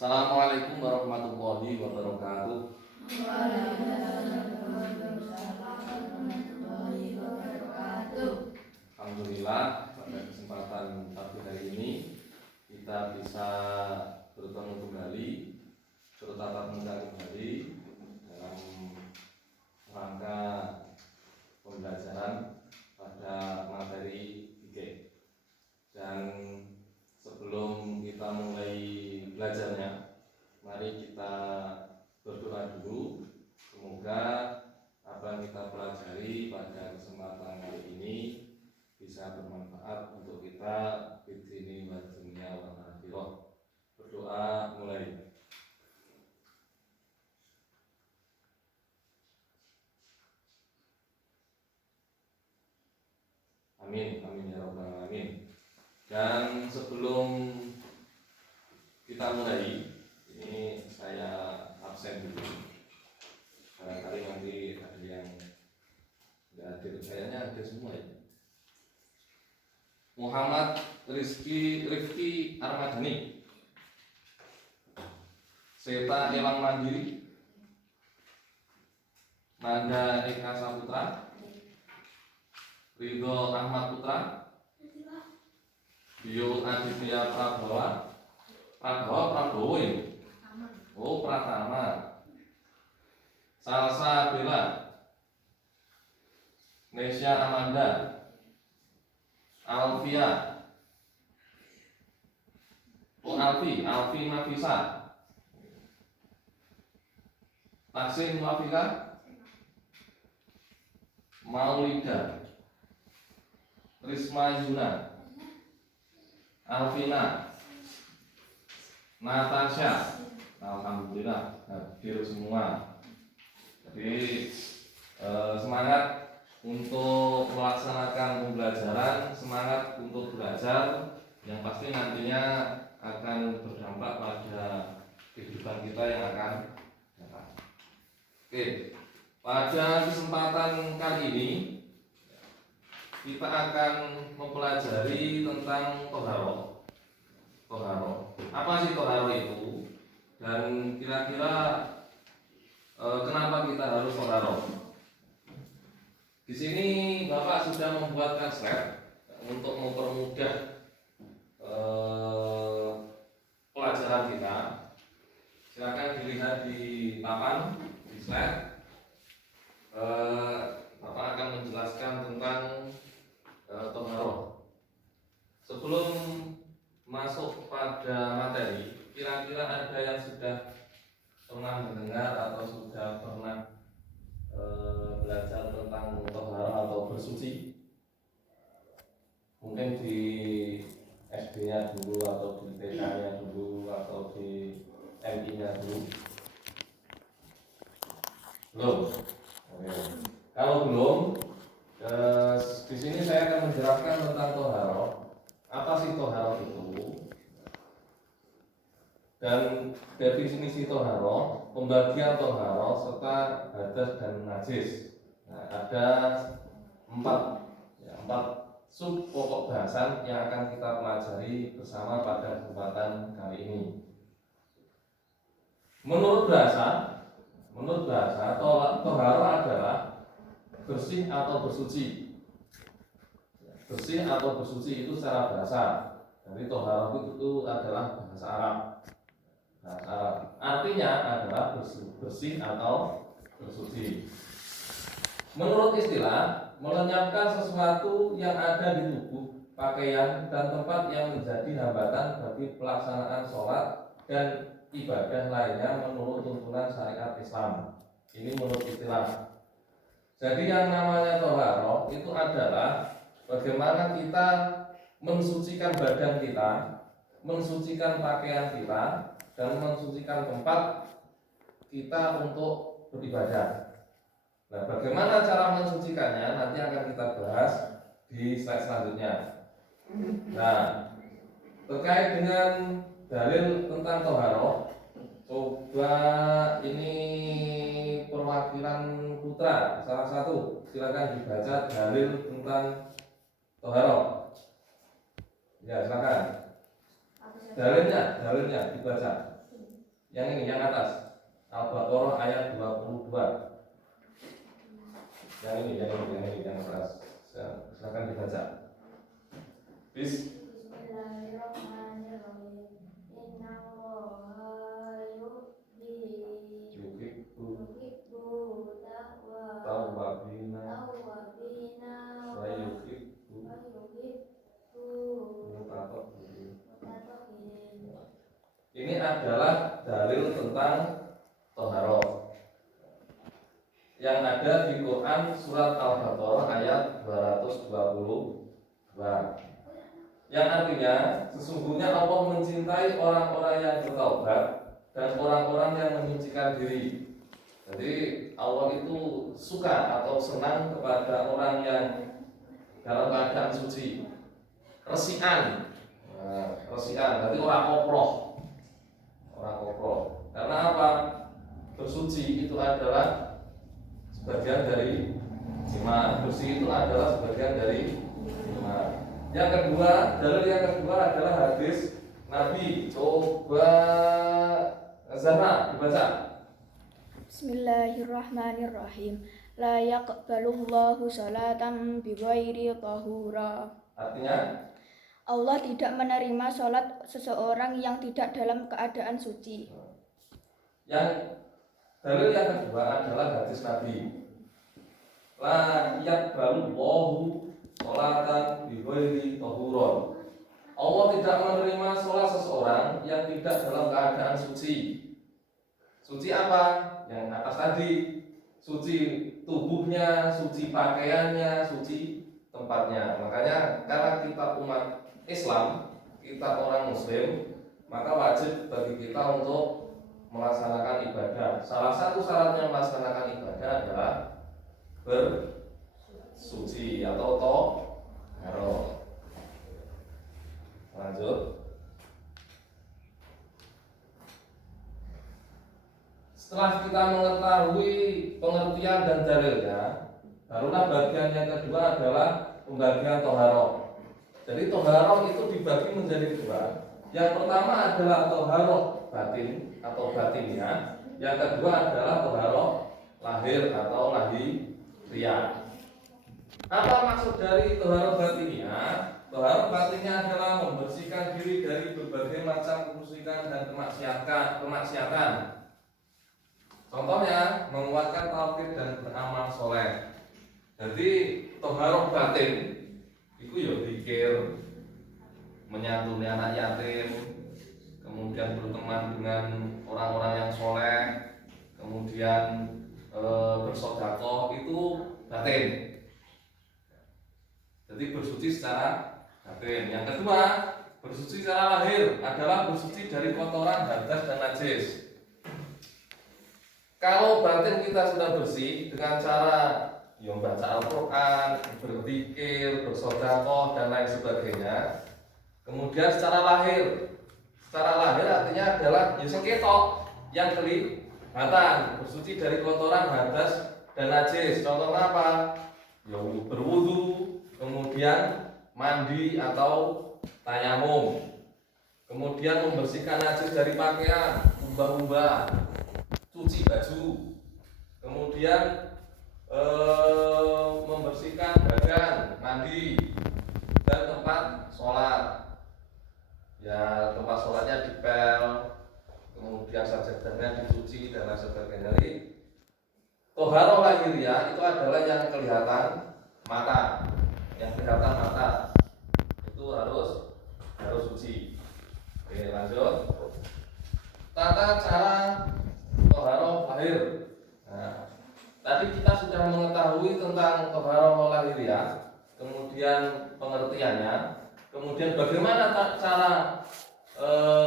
Assalamualaikum warahmatullahi wabarakatuh. Alhamdulillah, pada kesempatan pagi hari ini kita bisa bertemu kembali, bertatap muka kembali dalam rangka pembelajaran pada materi IG. Dan sebelum kita mulai belajarnya, mari kita berdoa dulu. Semoga apa yang kita pelajari pada kesempatan kali ini bisa bermanfaat untuk kita di sini wa dunia wal akhirah. Berdoa mulai. Amin, amin ya rabbal alamin. Dan sebelum kita mulai, ini saya absen dulu. Barangkali nanti ada yang nggak hadir, kayaknya ada semua ya. Muhammad Rifki Armadani, Seta Elang Mandiri, Nanda Eka Saputra, Ridho Ahmad Putra, Bio Aditya Prabowo ini. Oh, Pratama. Salsa Bella, Nesya Amanda, Alfia, Alfi Nafisa, Taksin Wafika, Maulida, Risma Yuna, Alvina, Natasha. Alhamdulillah hadir semua. Jadi semangat untuk melaksanakan pembelajaran, semangat untuk belajar yang pasti nantinya akan berdampak pada kehidupan kita yang akan datang. Oke, pada kesempatan kali ini kita akan mempelajari tentang toharo. Apa sih toharo itu? Dan kira-kira kenapa kita harus toharo? Di sini Bapak sudah membuatkan slide untuk mempermudah pelajaran kita. Silakan dilihat di papan, di slide. Bapak akan menjelaskan tentang toharo. Sebelum masuk pada materi, kira-kira ada yang sudah pernah mendengar atau sudah pernah belajar tentang toharo atau bersuci? Mungkin di SD-nya dulu atau di TK-nya dulu atau di MI-nya dulu. Belum? Oke. Kalau belum, di sini saya akan menjelaskan tentang toharo. Apa sih toharo itu? Dan definisi toharo, pembagian toharo serta hadas dan najis. Nah, ada empat sub pokok bahasan yang akan kita pelajari bersama pada kesempatan kali ini. Menurut bahasa toharo adalah bersih atau bersuci. Bersih atau bersuci itu secara bahasa. Jadi toharo itu adalah bahasa Arab. Artinya adalah bersih atau bersuci. Menurut istilah, melenyapkan sesuatu yang ada di tubuh, pakaian, dan tempat yang menjadi hambatan bagi pelaksanaan sholat dan ibadah lainnya menurut tuntunan syariat Islam. Ini menurut istilah. Jadi yang namanya toharo itu adalah bagaimana kita mensucikan badan kita, mensucikan pakaian kita, dan mensucikan tempat kita untuk beribadah. Nah, bagaimana cara mensucikannya nanti akan kita bahas di slide selanjutnya. Nah, terkait dengan dalil tentang toharo, coba ini perwakilan putra salah satu, silakan dibaca dalil tentang toharo. Ya, silakan. Dalilnya dibaca. Yang ini, yang atas. Al-Baqarah ayat 22. Yang ini, yang atas. Silakan dibaca. Bismillahirrahmanirrahim. Innallaha yuhibbu Tawwabina wa yuhibbu mutatahhirin. Ini adalah dalil tentang thaharah yang ada di Quran surat Al-Baqarah ayat 222, yang artinya sesungguhnya Allah mencintai orang-orang yang bertaubat dan orang-orang yang menyucikan diri. Jadi Allah itu suka atau senang kepada orang yang dalam keadaan suci, resian. Resian berarti orang koproh. Karena apa? Bersuci itu adalah sebagian dari iman. Bersih itu adalah sebagian dari iman. Yang kedua, dalil yang kedua adalah hadis Nabi. Coba Zahra dibaca. Bismillahirrahmanirrahim. La yaqbalullahu salatan bighairi tahura. Artinya Allah tidak menerima salat seseorang yang tidak dalam keadaan suci. Yang dalil yang kedua adalah hadis Nabi. La yaqbalullahu salatan bighairi tahura. Allah tidak menerima salat seseorang yang tidak dalam keadaan suci. Suci apa? Yang atas tadi, suci tubuhnya, suci pakaiannya, suci tempatnya. Makanya karena kita umat Islam, kita orang Muslim, maka wajib bagi kita untuk melaksanakan ibadah. Salah satu syaratnya melaksanakan ibadah adalah bersuci atau thaharah. Lanjut. Setelah kita mengetahui pengertian dan dalilnya, barulah bagian yang kedua adalah pembagian thaharah. Jadi thaharah itu dibagi menjadi dua. Yang pertama adalah thaharah batin atau batinnya. Yang kedua adalah thaharah lahir atau lahiriah. Apa maksud dari thaharah batinnya? Thaharah batinnya adalah membersihkan diri dari berbagai macam kemusyrikan dan kemaksiatan. Contohnya menguatkan tauhid dan beramal soleh. Jadi thaharah batin itu ya zikir, menyantuni anak yatim, kemudian berteman dengan orang-orang yang soleh, kemudian bersedekah, itu batin. Jadi bersuci secara batin. Yang kedua, bersuci secara lahir adalah bersuci dari kotoran, hadas dan najis. Kalau batin kita sudah bersih dengan cara membaca Al-Quran, berzikir, bersedekah dan lain sebagainya. Kemudian secara lahir artinya adalah sing ketok, yang kelihatan, bersuci dari kotoran, hadas dan najis. Contohnya apa? Ya berwudu, kemudian mandi atau tayamum, kemudian membersihkan najis dari pakaian, ubah-ubah, cuci baju, kemudian membersihkan badan, mandi, dan tempat sholat. Ya tempat sholatnya dipel, kemudian sajadahnya dicuci dan lain sebagainya. Jadi thaharah lahiriah itu adalah yang kelihatan mata, itu harus suci. Oke, lanjut. Tata cara thaharah lahir. Nah, tadi kita sudah mengetahui tentang thaharah lahiriah, kemudian pengertiannya, kemudian bagaimana cara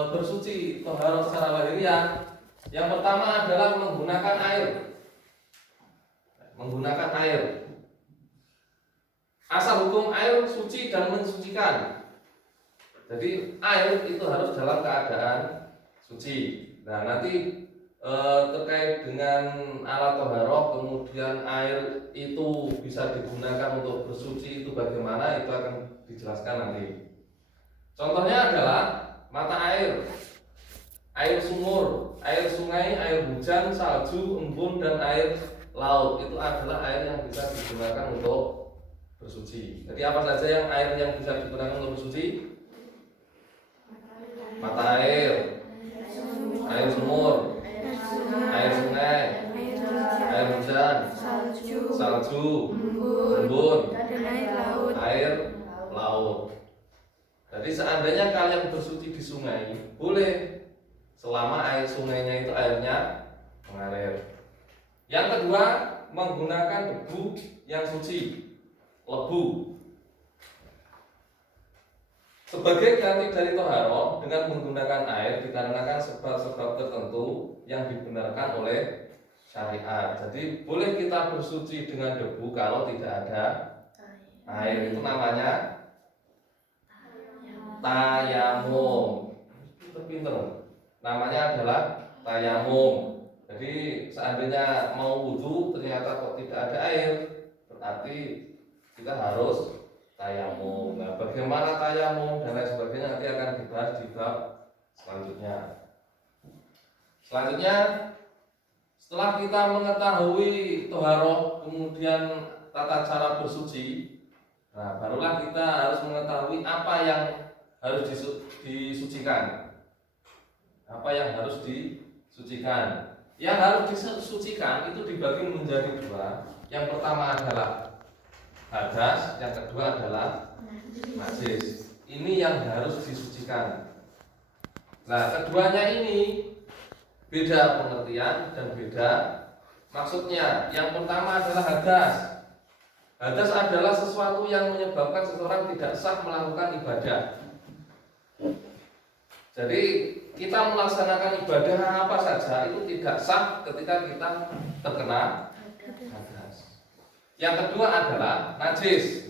bersuci thaharah secara lahiriah. Yang pertama adalah menggunakan air. Asal hukum air suci dan mensucikan. Jadi air itu harus dalam keadaan suci. Nah, nanti terkait dengan alat thaharah, kemudian air itu bisa digunakan untuk bersuci, itu bagaimana, itu akan dijelaskan nanti. Contohnya adalah mata air. air sumur, air sungai, air hujan, salju, embun, dan air laut. Itu adalah air yang bisa digunakan untuk bersuci. Jadi apa saja yang air yang bisa digunakan untuk bersuci? Mata air, air sumur, air sungai, air hujan, salju, embun, air laut. Jadi seandainya kalian bersuci di sungai, boleh selama air sungainya itu airnya mengalir. Yang kedua, menggunakan debu yang suci, lebu. Sebagai ganti dari toharo dengan menggunakan air dikarenakan sebab-sebab tertentu yang dibenarkan oleh syariat. Jadi boleh kita bersuci dengan debu kalau tidak ada air. Itu namanya tayamum. Pinter. Namanya adalah tayamum. Jadi seandainya mau wudhu ternyata kok tidak ada air, berarti kita harus tayamum. Nah, bagaimana tayamum dan lain sebagainya nanti akan dibahas di bab selanjutnya. Selanjutnya, setelah kita mengetahui toharoh, kemudian tata cara bersuci, nah barulah kita harus mengetahui apa yang harus disucikan. Apa yang harus disucikan? Yang harus disucikan itu dibagi menjadi dua. Yang pertama adalah hadas, yang kedua adalah najis. Ini yang harus disucikan. Nah, keduanya ini beda pengertian dan beda maksudnya. Yang pertama adalah hadas. Hadas adalah sesuatu yang menyebabkan seseorang tidak sah melakukan ibadah. Jadi kita melaksanakan ibadah apa saja itu tidak sah ketika kita terkena hadas. Yang kedua adalah najis.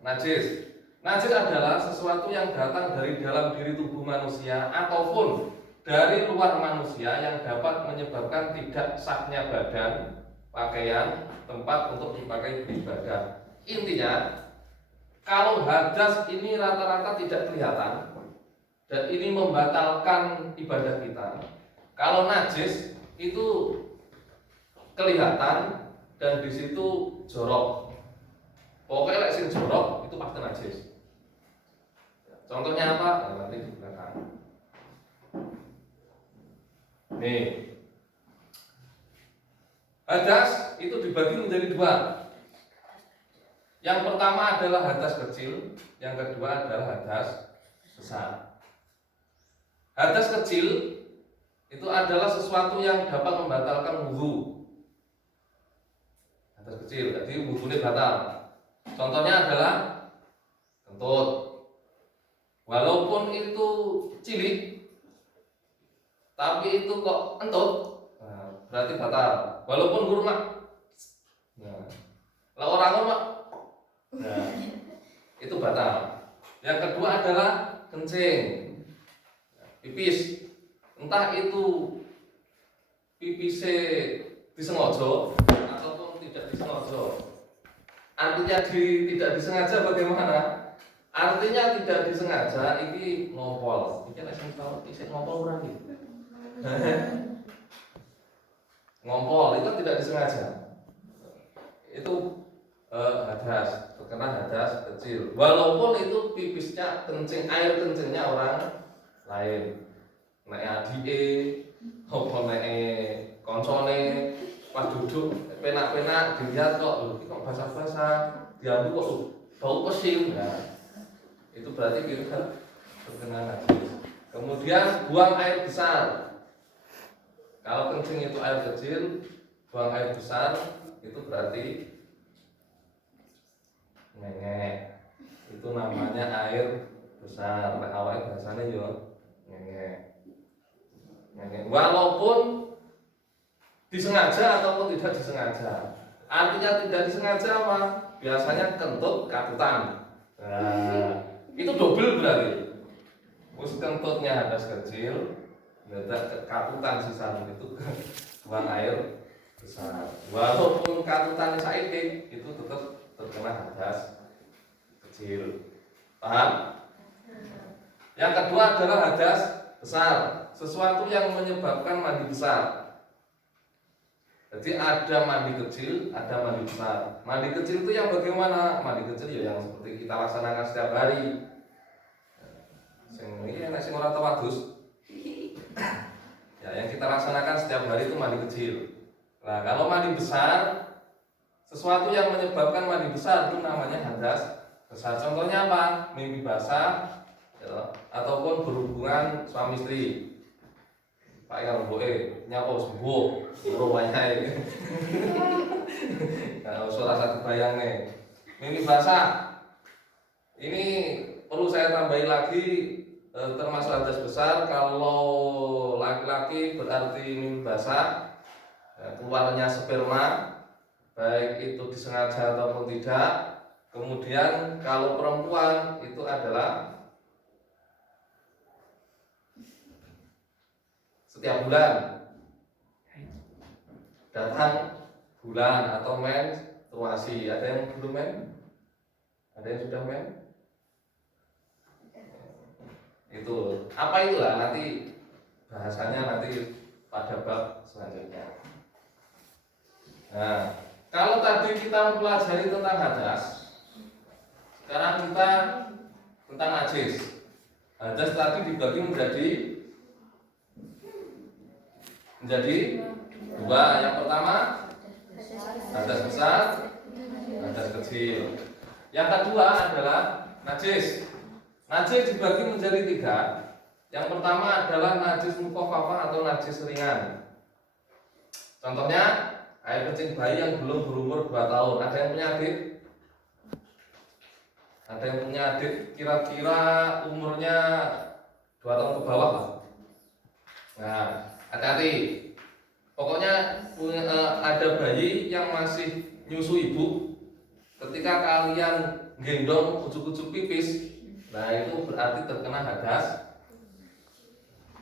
Najis. Najis adalah sesuatu yang datang dari dalam diri tubuh manusia ataupun dari luar manusia yang dapat menyebabkan tidak sahnya badan, pakaian, tempat untuk dipakai beribadah. Intinya, kalau hadas ini rata-rata tidak kelihatan dan ini membatalkan ibadah kita. Kalau najis itu kelihatan dan di situ jorok. Pokoknya lek sing jorok itu pasti najis. Contohnya apa? Nah, nanti di belakang. Nih. Hadas itu dibagi menjadi dua. Yang pertama adalah hadas kecil, yang kedua adalah hadas besar. Hadas kecil itu adalah sesuatu yang dapat membatalkan wudhu. Hadas kecil, jadi wudhunya batal. Contohnya adalah kentut. Walaupun itu cilik, tapi itu kok entut, nah, berarti batal. Walaupun kurma, nah, kalau orang kurma, nah, itu batal. Yang kedua adalah kencing, pipis. Entah itu pipisnya disengaja ataupun tidak disengaja. Artinya tidak disengaja bagaimana? Artinya tidak disengaja ini ngopol. Iki nek sing tau isih ngopol ora iki. Ngompol itu tidak disengaja. Itu hadas, terkena hadas kecil. Walaupun itu pipisnya kencing, air kencingnya orang lain. Nek adike, apa nek koncone pas duduk penak-penak dilihat kok lho iki kok basah-basah, diambil kok bau pesim. Nah, itu berarti kita terkena najis. Kemudian buang air besar. Kalau kencing itu air kecil, buang air besar itu berarti ngengek. Itu namanya air besar. Nek awake bahasane yo ngengek. Ngengek. Walaupun disengaja ataupun tidak disengaja. Artinya tidak disengaja apa? Biasanya kentut katutan. Nah, itu double berarti. Terus kentutnya hadas kecil, katutan sisa itu buang air besar. Walaupun katutan saiki itu tetap terkena hadas kecil. Paham? Yang kedua adalah hadas besar, sesuatu yang menyebabkan mandi besar. Jadi ada mandi kecil, ada mandi besar. Mandi kecil itu yang bagaimana? Mandi kecil ya yang seperti kita laksanakan setiap hari. Ini enak sing ora tawadus. Ya, yang kita laksanakan setiap hari itu mandi kecil. Nah, kalau mandi besar, sesuatu yang menyebabkan mandi besar itu namanya hadas besar. Contohnya apa? Mimpi basah, ya, ataupun berhubungan suami istri. Pak yang boe nyapa sembuh, rupanya ini. Kalau suara satu bayang nih, mimpi basah. Ini perlu saya tambahin lagi, termasuk hadas besar. Kalau laki-laki berarti mimpi basah, keluarnya sperma, baik itu disengaja ataupun tidak. Kemudian kalau perempuan itu adalah setiap bulan datang bulan atau menstruasi. Ada yang belum men? Ada yang sudah men? Itu apa itulah nanti bahasanya nanti pada bab selanjutnya. Nah, kalau tadi kita mempelajari tentang hadas, sekarang kita tentang najis. Hadas tadi dibagi menjadi dua. Yang pertama hadas besar, hadas kecil. Yang kedua adalah najis. Najis dibagi menjadi tiga. Yang pertama adalah najis mukhaffafah atau najis ringan. Contohnya air kencing bayi yang belum berumur 2 tahun. Ada yang punya adik? Ada yang punya adik kira-kira umurnya 2 tahun ke bawah lah. Nah, hati-hati. Pokoknya ada bayi yang masih nyusu ibu. Ketika kalian gendong ujuk-ujuk pipis, nah itu berarti terkena hadas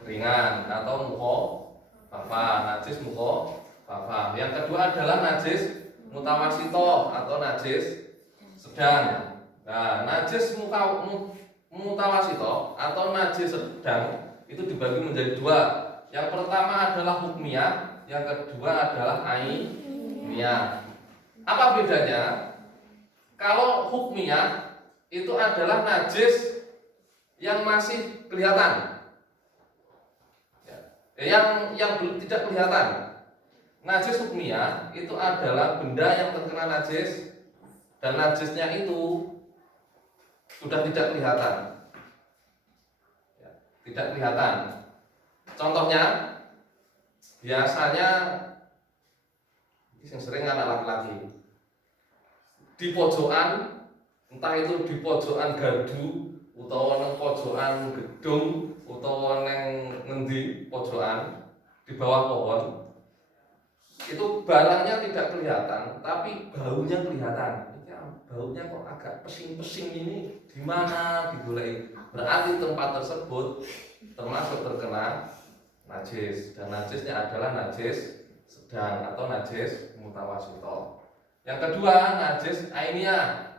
ringan atau mukhaffafah, najis mukhaffafah. Yang kedua adalah najis mutawasito atau najis sedang. Nah, najis mutawasito atau najis sedang itu dibagi menjadi dua. Yang pertama adalah hukmiyah, yang kedua adalah ainiyah. Apa bedanya? Kalau hukmiyah itu adalah najis yang masih kelihatan, yang belum tidak kelihatan. Najis hukmiyah itu adalah benda yang terkena najis dan najisnya itu sudah tidak kelihatan, tidak kelihatan. Contohnya biasanya yang sering anak laki-laki di pojokan, entah itu di pojokan gardu utawa nang pojokan gedung utawa nang ngendi pojokan di bawah pohon, itu barangnya tidak kelihatan tapi baunya kelihatan. Baunya kok agak pesing-pesing ini, di mana digoleki? Berarti tempat tersebut termasuk terkena najis, dan najisnya adalah najis sedang atau najis mutawasito. Yang kedua, najis ainiyah,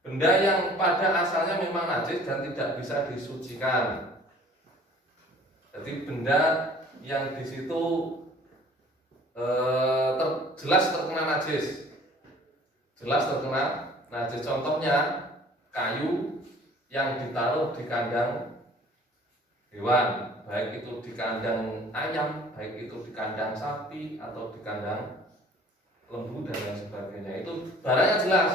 benda yang pada asalnya memang najis dan tidak bisa disucikan. Jadi benda yang di situ jelas terkena najis, jelas terkena najis. Contohnya kayu yang ditaruh di kandang hewan, baik itu di kandang ayam, baik itu di kandang sapi atau di kandang lembu dan lain sebagainya, itu barangnya jelas.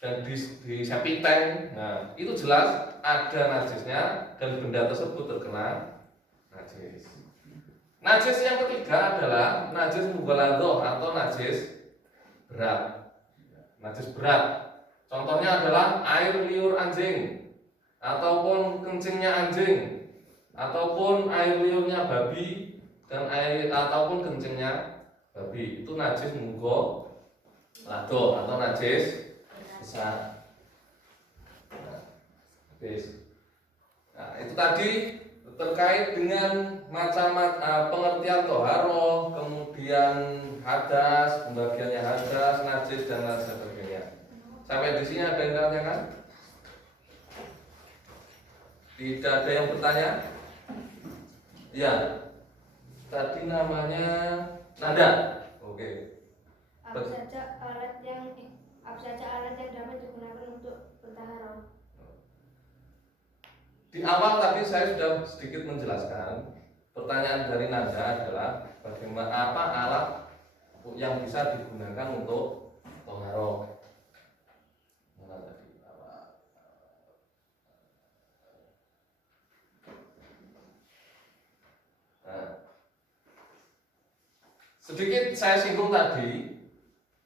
Dan di septic tank, nah itu jelas ada najisnya dan benda tersebut terkena najis. Najis yang ketiga adalah najis mughaladhah atau najis berat. Najis berat, contohnya adalah air liur anjing, ataupun kencingnya anjing, ataupun air liurnya babi, dan ataupun kencingnya babi. Itu najis mughaladhah atau najis besar. Nah, itu tadi terkait dengan macam-macam pengertian toharoh, kemudian hadas, pembagiannya hadas, najis dan lain sebagainya. Sampai di sini ada yang tanyakan? Tidak ada yang bertanya? Ya, tadi namanya nada. Oke. Apa saja alat yang dapat digunakan untuk bertaharah? Di awal tadi saya sudah sedikit menjelaskan. Pertanyaan dari nada adalah bagaimana apa alat yang bisa digunakan untuk toharoh. Mana tadi? Nah, sedikit saya singgung tadi,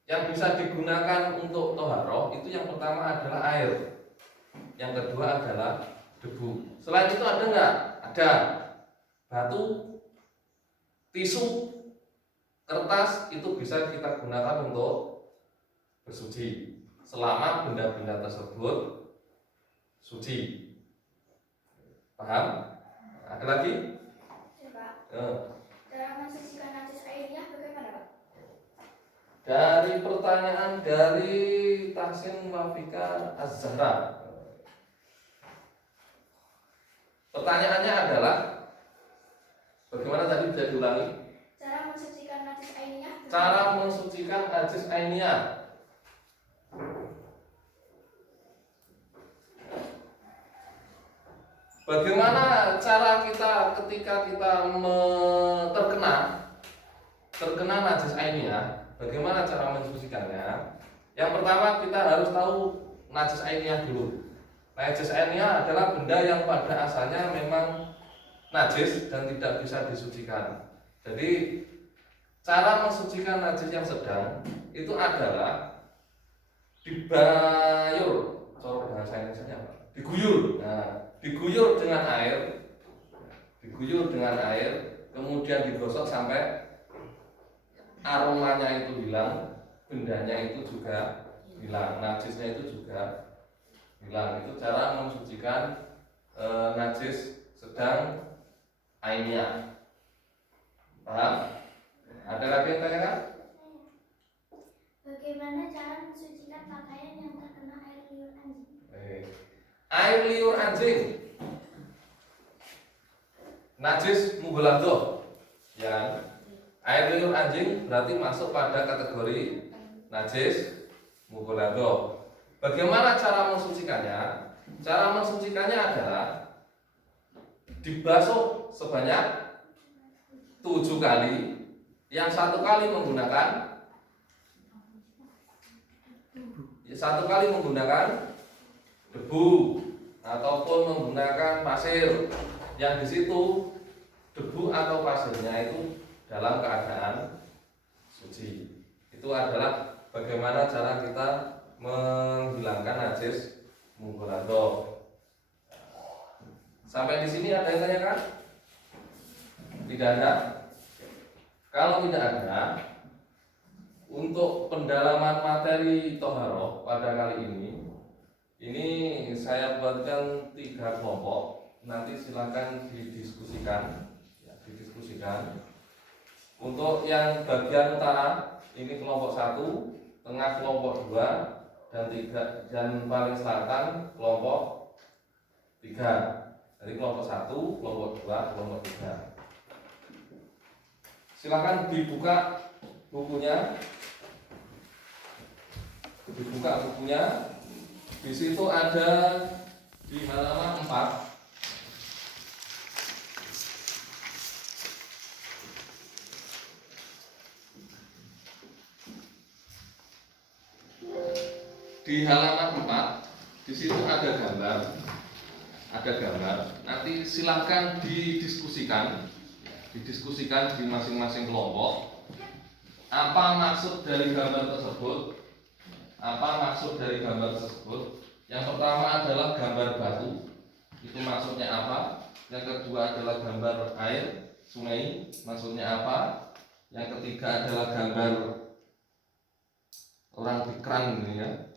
yang bisa digunakan untuk toharoh itu yang pertama adalah air, yang kedua adalah debu. Selain itu ada nggak? Ada batu, tisu, kertas, itu bisa kita gunakan untuk bersuci selama benda-benda tersebut suci. Paham? Ada lagi? Ya, Pak. Eh. Cara mensucikan najis airnya bagaimana, Pak? Dari pertanyaan dari Tahsin Wafika Az-Zahra, pertanyaannya adalah bagaimana tadi, bisa diulangi? Cara mensucikan najis airnya. Cara mensucikan najis ainiyah. Bagaimana cara kita ketika kita terkena najis ainiyah? Bagaimana cara mensucikannya? Yang pertama kita harus tahu najis ainiyah dulu. Najis ainiyah adalah benda yang pada asalnya memang najis dan tidak bisa disucikan. Jadi cara mensucikan najis yang sedang itu adalah dibayur, cara bahasa Indonesia apa? Diguyur. Nah, diguyur dengan air, kemudian digosok sampai aromanya itu hilang, bendanya itu juga hilang, najisnya itu juga hilang. Itu cara mensucikan najis sedang ainiyah. Paham? Ada lagi yang tanyakan? Bagaimana cara mensucikan pakaian yang terkena air liur anjing? Air liur anjing najis mughaladzah, ya kan? Air liur anjing berarti masuk pada kategori najis mughaladzah. Bagaimana cara mensucikannya? Cara mensucikannya adalah dibasuh sebanyak 7 kali. Yang 1 kali menggunakan debu ataupun menggunakan pasir. Yang di situ debu atau pasirnya itu dalam keadaan suci. Itu adalah bagaimana cara kita menghilangkan najis mughaladzah. Sampai di sini ada yang tanyakan? Tidak ada? Kalau tidak ada, untuk pendalaman materi toharoh pada kali ini saya buatkan 3 kelompok. Nanti silakan didiskusikan. Untuk yang bagian utara ini kelompok 1, tengah kelompok 2, dan paling selatan kelompok 3. Jadi kelompok 1, kelompok 2, kelompok 3. Silakan dibuka bukunya. Di situ ada di halaman 4. Di halaman 4, di situ ada gambar. Nanti silakan didiskusikan di masing-masing kelompok. Apa maksud dari gambar tersebut? Yang pertama adalah gambar batu. Itu maksudnya apa? Yang kedua adalah gambar air sungai. Maksudnya apa? Yang ketiga adalah gambar orang di keran ini ya.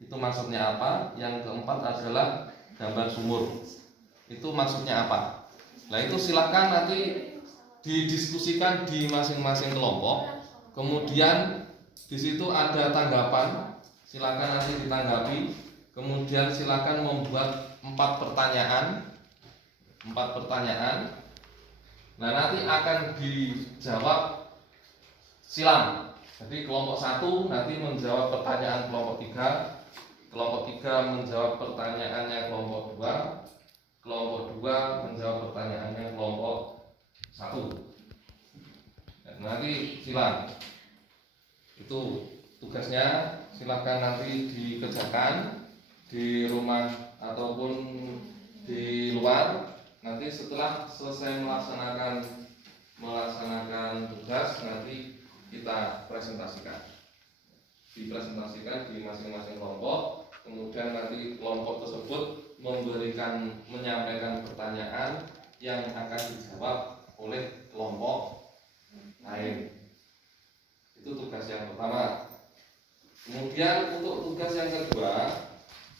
Itu maksudnya apa? Yang keempat adalah gambar sumur. Itu maksudnya apa? Nah itu silakan nanti didiskusikan di masing-masing kelompok. Kemudian di situ ada tanggapan. Silakan nanti ditanggapi. Kemudian silakan membuat 4 pertanyaan. Nah, nanti akan dijawab silang. Jadi kelompok 1 nanti menjawab pertanyaan kelompok 3, kelompok 3 menjawab pertanyaannya kelompok 2, kelompok 2 menjawab pertanyaannya kelompok 1. Dan nanti silang. Itu tugasnya, silahkan nanti dikerjakan di rumah ataupun di luar. Nanti setelah selesai melaksanakan tugas, nanti kita dipresentasikan di masing-masing kelompok. Kemudian nanti kelompok tersebut menyampaikan pertanyaan yang akan dijawab oleh kelompok lain. Itu tugas yang pertama. Kemudian untuk tugas yang kedua,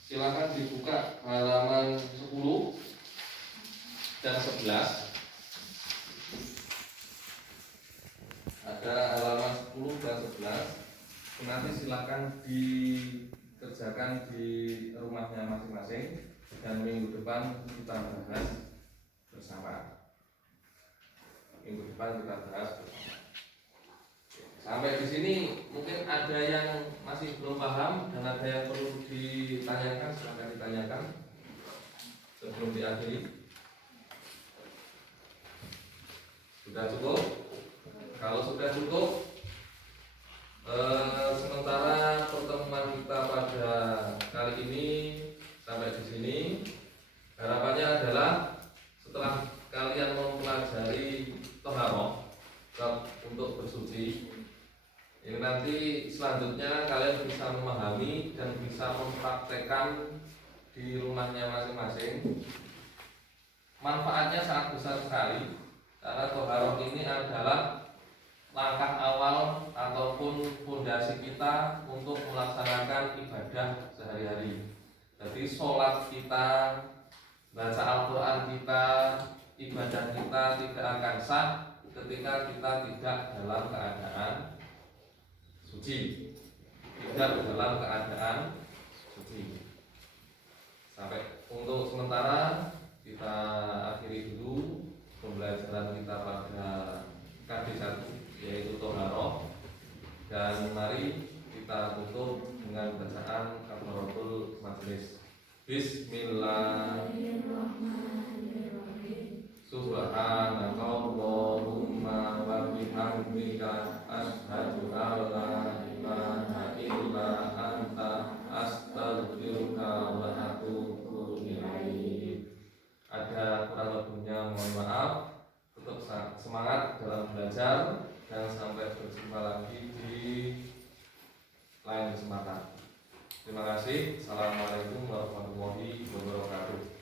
silakan dibuka halaman 10 dan 11. Ada halaman 10 dan 11. Nanti silakan dikerjakan di rumahnya masing-masing, dan minggu depan kita bahas bersama. Sampai di sini mungkin ada yang masih belum paham dan ada yang perlu ditanyakan, silakan ditanyakan sebelum diakhiri. Sudah cukup? Kalau sudah cukup, sementara pertemuan kita pada kali ini sampai di sini. Harapannya adalah setelah kalian mempelajari toharoh untuk bersuci, ini nanti selanjutnya kalian bisa memahami dan bisa mempraktekkan di rumahnya masing-masing. Manfaatnya sangat besar sekali, karena toharoh ini adalah langkah awal ataupun fondasi kita untuk melaksanakan ibadah sehari-hari. Jadi sholat kita, baca Al-Quran kita, ibadah kita tidak akan sah ketika kita tidak dalam keadaan suci. Sampai untuk sementara kita akhiri dulu pembelajaran kita pada KD1, yaitu toharoh, dan mari kita tutup dengan bacaan kafaratul majelis. Bismillahirrahmanirrahim. Subhanakallahumma wa bihamdika asyhadu an la ilaha illa anta astaghfiruka wa atubu ilaik. Ada kurang lebihnya mohon maaf. Tetap semangat dalam belajar dan sampai berjumpa lagi di lain kesempatan. Terima kasih. Assalamualaikum warahmatullahi wabarakatuh.